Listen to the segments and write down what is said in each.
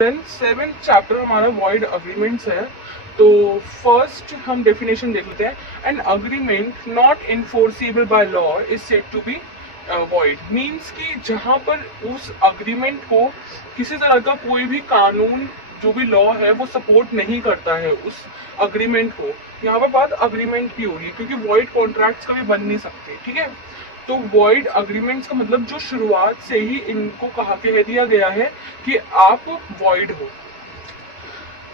Then 7th chapter हमारा void agreements है। तो फर्स्ट हम डेफिनेशन देख लेते हैं। An agreement not enforceable by law is said to be void. Means कि जहां पर उस अग्रीमेंट को किसी तरह का कोई भी कानून जो भी लॉ है वो सपोर्ट नहीं करता है उस अग्रीमेंट को। यहाँ पर बात अग्रीमेंट की हो रही है क्योंकि वॉइड कॉन्ट्रैक्ट्स कभी बन नहीं सकते, ठीक है। तो वॉइड अग्रीमेंट्स का मतलब जो शुरुआत से ही इनको कह दिया गया है कि आप वॉइड हो।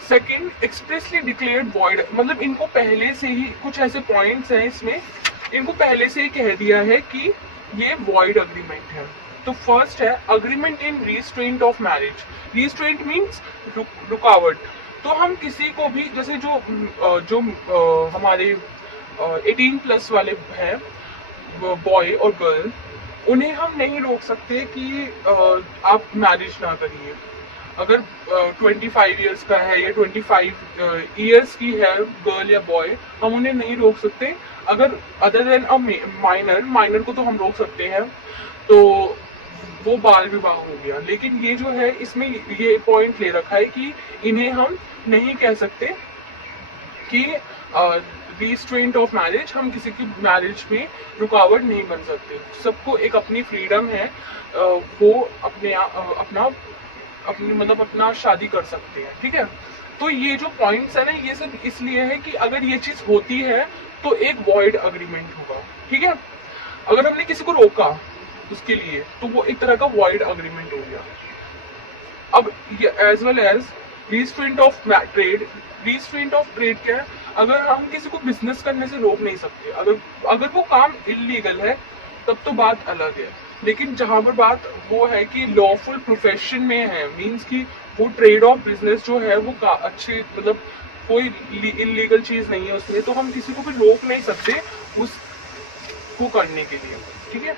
सेकंड, एक्सप्रेसली डिक्लेयर्ड वॉइड, मतलब इनको पहले से ही कुछ ऐसे पॉइंट्स हैं इसमें, इनको पहले से ही कह दिया है कि ये वॉइड अग्रीमेंट है। तो फर्स्ट है agreement in restraint of marriage. Restraint means रुकावट। तो हम किसी को भी जैसे जो हमारे 18+ वाले हैं बॉय और गर्ल, उन्हें हम नहीं रोक सकते कि आप मैरिज ना करिए। अगर 25 इयर्स का है या 25 इयर्स की है गर्ल या बॉय, हम उन्हें नहीं रोक सकते। अगर अदर देन अ माइनर को तो हम रोक सकते हैं, तो वो बाल विवाह हो गया। लेकिन ये जो है इसमें ये पॉइंट ले रखा है कि इन्हें हम नहीं कह सकते कि रिस्ट्रेंट ऑफ मैरिज, हम किसी की मैरिज में रुकावट नहीं बन सकते। सबको एक अपनी फ्रीडम है, वो अपना शादी कर सकते हैं, ठीक है। तो ये जो पॉइंट्स है ना, ये सब इसलिए है कि अगर ये चीज होती है तो एक वॉइड अग्रीमेंट होगा, ठीक है। अगर हमने किसी को रोका उसके लिए तो वो एक तरह का वॉइड अग्रीमेंट हो गया। अब as well as restraint of trade. Restraint of trade क्या है? अगर हम किसी को बिजनेस करने से रोक नहीं सकते, अगर वो काम इलीगल है तब तो बात अलग है। लेकिन जहां पर बात वो है कि लॉफुल प्रोफेशन में है, मींस कि वो ट्रेड ऑफ बिजनेस जो है वो अच्छी, मतलब कोई इलीगल चीज नहीं है उसमें, तो हम किसी को भी रोक नहीं सकते उसको करने के लिए, ठीक है।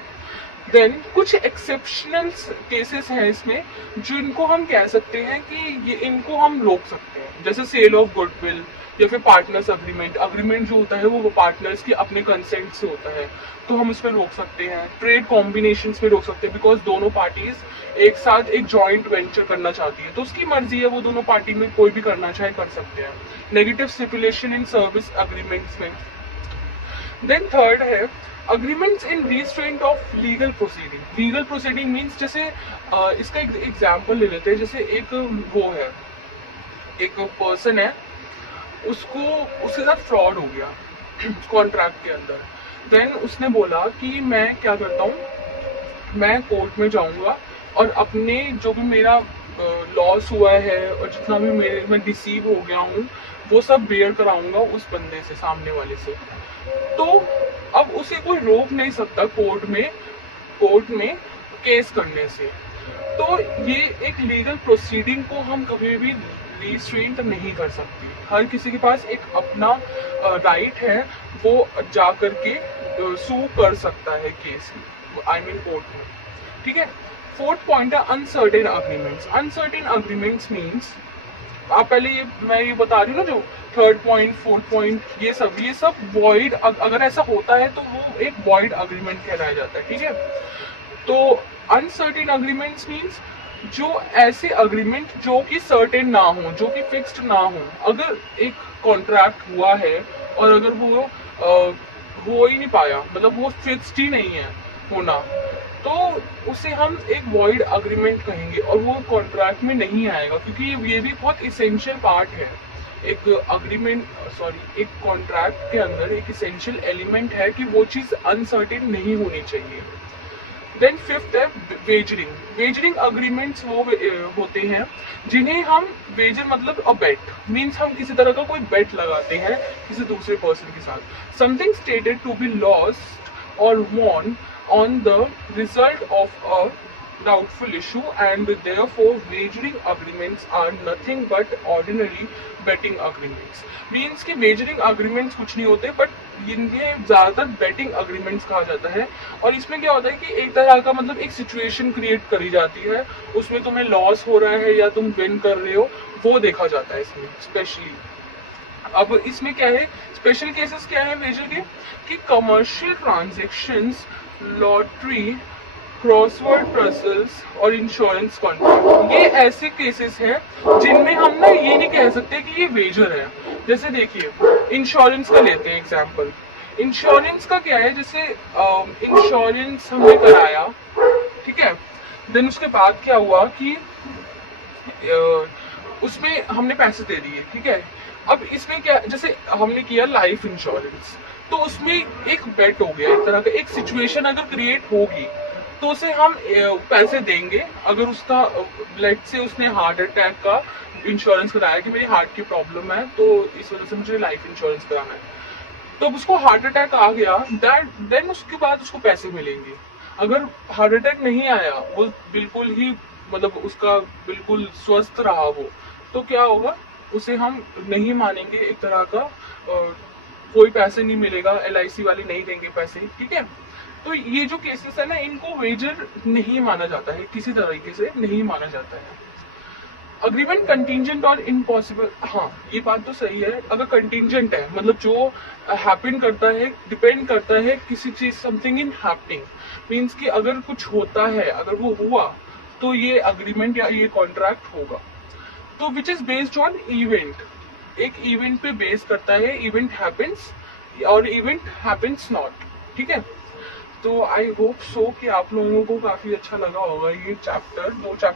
देन कुछ एक्सेप्शनल केसेस हैं इसमें जिनको हम कह सकते हैं कि ये इनको हम रोक सकते हैं, जैसे सेल ऑफ गुडविल या फिर पार्टनर्स अग्रीमेंट। अग्रीमेंट जो होता है वो पार्टनर्स के अपने कंसेंट से होता है, तो हम उस पर रोक सकते हैं। ट्रेड कॉम्बिनेशन पे रोक सकते हैं, बिकॉज दोनों पार्टीज एक साथ एक जॉइंट वेंचर करना चाहती है, तो उसकी मर्जी है, वो दोनों पार्टी में कोई भी करना चाहे कर सकते हैं। Negative stipulation in service agreements में। देन थर्ड है agreements in restraint of legal proceeding. Legal proceeding means जैसे इसका एक एग्जाम्पल ले लेते हैं। जैसे एक वो है, एक पर्सन है, उसके साथ फ्रॉड हो गया कॉन्ट्रैक्ट के अंदर। देन उसने बोला कि मैं क्या करता हूँ, मैं कोर्ट में जाऊंगा और अपने जो भी मेरा लॉस हुआ है और जितना भी मैं डिसीव हो गया हूँ वो सब बेयर कराऊंगा उस बंदे से, सामने वाले से। तो अब उसे कोई रोक नहीं सकता कोर्ट में केस करने से। तो ये एक लीगल प्रोसीडिंग को हम कभी भी रिस्ट्रेंट नहीं कर सकते। हर किसी के पास एक अपना राइट है, वो जा करके सू कर सकता है केस, आई मीन कोर्ट में, ठीक है। फोर्थ पॉइंट है uncertain agreements. Uncertain agreements means, आप पहले मैं ये बता रही हूँ ना, जो थर्ड पॉइंट फोर्थ पॉइंट ये सब वॉइड, अगर ऐसा होता है तो वो एक वॉइड अग्रीमेंट कहलाया जाता है, ठीक है। तो अनसर्टेन अग्रीमेंट्स मीन्स जो ऐसे अग्रीमेंट जो कि सर्टेन ना हो, जो कि फिक्स्ड ना हो। अगर एक कॉन्ट्रैक्ट हुआ है और अगर वो हो ही नहीं पाया, मतलब वो फिक्स्ड ही नहीं है होना, तो उसे हम एक वॉइड अग्रीमेंट कहेंगे और वो कॉन्ट्रैक्ट में नहीं आएगा, क्योंकि ये भी बहुत इसेंशियल पार्ट है एक एक कॉन्ट्रैक्ट के अंदर एक इसेंशियल एलिमेंट है कि वो चीज अनसर्टेन नहीं होनी चाहिए। देन फिफ्थ है वेजरिंग। वेजरिंग अग्रीमेंट्स वो होते हैं जिन्हें हम, वेजर मतलब अ बेट, मीन्स हम किसी तरह का कोई बेट लगाते हैं किसी दूसरे पर्सन के साथ। Something stated to be lost और won on the result of a doubtful issue, and therefore wagering agreements are nothing but ordinary betting agreements. Means कि wagering agreements कुछ नहीं होते, बट इन्हें ज्यादातर betting agreements कहा जाता है। और इसमें क्या होता है कि एक तरह का, मतलब एक सिचुएशन क्रिएट करी जाती है, उसमें तुम्हें लॉस हो रहा है या तुम विन कर रहे हो, वो देखा जाता है इसमें स्पेशली। अब इसमें क्या है, स्पेशल केसेस क्या है वेजर के, कि commercial transactions, lottery crossword puzzles और इंश्योरेंस कॉन्ट्रैक्ट, ये ऐसे केसेस हैं जिनमें हम ना ये नहीं कह सकते कि ये वेजर है। जैसे देखिए इंश्योरेंस का लेते हैं एग्जांपल। इंश्योरेंस का क्या है, जैसे इंश्योरेंस हमने कराया, ठीक है, देन उसके बाद क्या हुआ कि उसमें हमने पैसे दे दिए, ठीक है। अब इसमें क्या, जैसे हमने किया लाइफ इंश्योरेंस, तो उसमें एक बेट हो गया, एक तरह का एक सिचुएशन अगर क्रिएट होगी तो उसे हम पैसे देंगे। अगर उसका लेट से उसने हार्ट अटैक का इंश्योरेंस कराया कि मेरी हार्ट की प्रॉब्लम है तो इस वजह से मुझे लाइफ इंश्योरेंस कराना है, तो अब उसको हार्ट अटैक आ गया, दैट देन उसके बाद उसको पैसे मिलेंगे। अगर हार्ट अटैक नहीं आया, वो बिल्कुल ही मतलब उसका बिल्कुल स्वस्थ रहा वो, तो क्या होगा, उसे हम नहीं मानेंगे, एक तरह का कोई पैसे नहीं मिलेगा, LIC वाले नहीं देंगे पैसे, ठीक है। तो ये जो केसेस है ना, इनको वेजर नहीं माना जाता है, किसी तरीके से नहीं माना जाता है। अग्रीमेंट कंटीजेंट और इम्पॉसिबल, हाँ ये बात तो सही है। अगर कंटीजेंट है मतलब जो हैपन करता है, डिपेंड करता है किसी चीज, समथिंग इन हैपनिंग, मीन्स कि अगर कुछ होता है, अगर वो हुआ तो ये अग्रीमेंट या ये कॉन्ट्रैक्ट होगा। तो which is based on event, एक इवेंट पे बेस करता है, इवेंट हैपेंस और इवेंट हैपेंस नॉट, ठीक है। तो आई होप सो कि आप लोगों को काफी अच्छा लगा होगा ये चैप्टर, दो चैप्टर